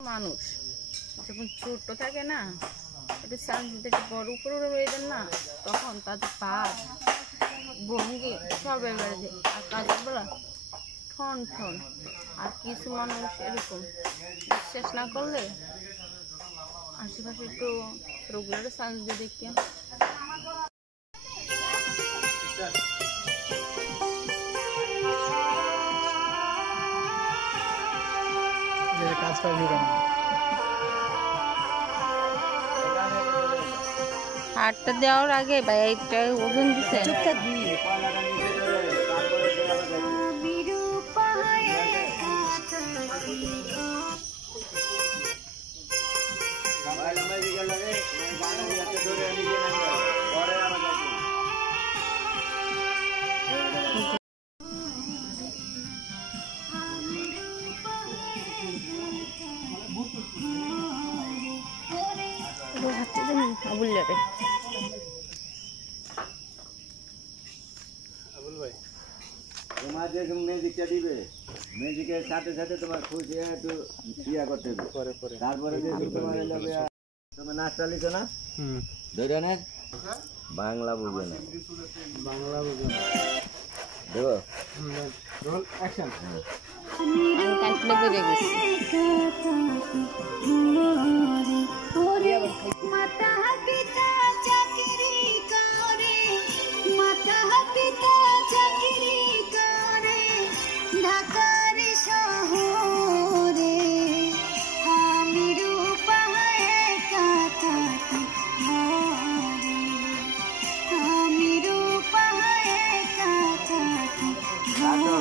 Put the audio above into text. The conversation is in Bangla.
মানুষ যখন ছোট থাকে না, একটু চান্স দিতে বড় উপরে রয়ে যান না, তখন তাদের পা ভঙ্গি সব এবারে যায়। আর তাদের বলা ঠন ঠন। আর কিছু মানুষ এরকম বিশ্বাস না করলে আশেপাশে একটু রোগগুলোর চান্স দিয়ে দেখতেন। হাটটা দেওয়ার আগে ভাই একটা ওজন দিছে। তোমার যে ম্যাজিকটা দিবে, ম্যাজিকের সাথে সাথে তোমার খুশি একটু ইয়া করতে হবে। তারপরে যে তোমার তুমি নাচটা লিখো না, ধরে না বাংলা বুঝে না, বাংলা বুঝে না দেবো। Roll action. আমি কাটলে বেরে গেছি। মাতা পিতা চাকরি করে, মাতা পিতা চাকরি করে ঢাকার শহরে, আমি রূপা একা থাকি ঘরে, আমি রূপা একা থাকি ঘরে।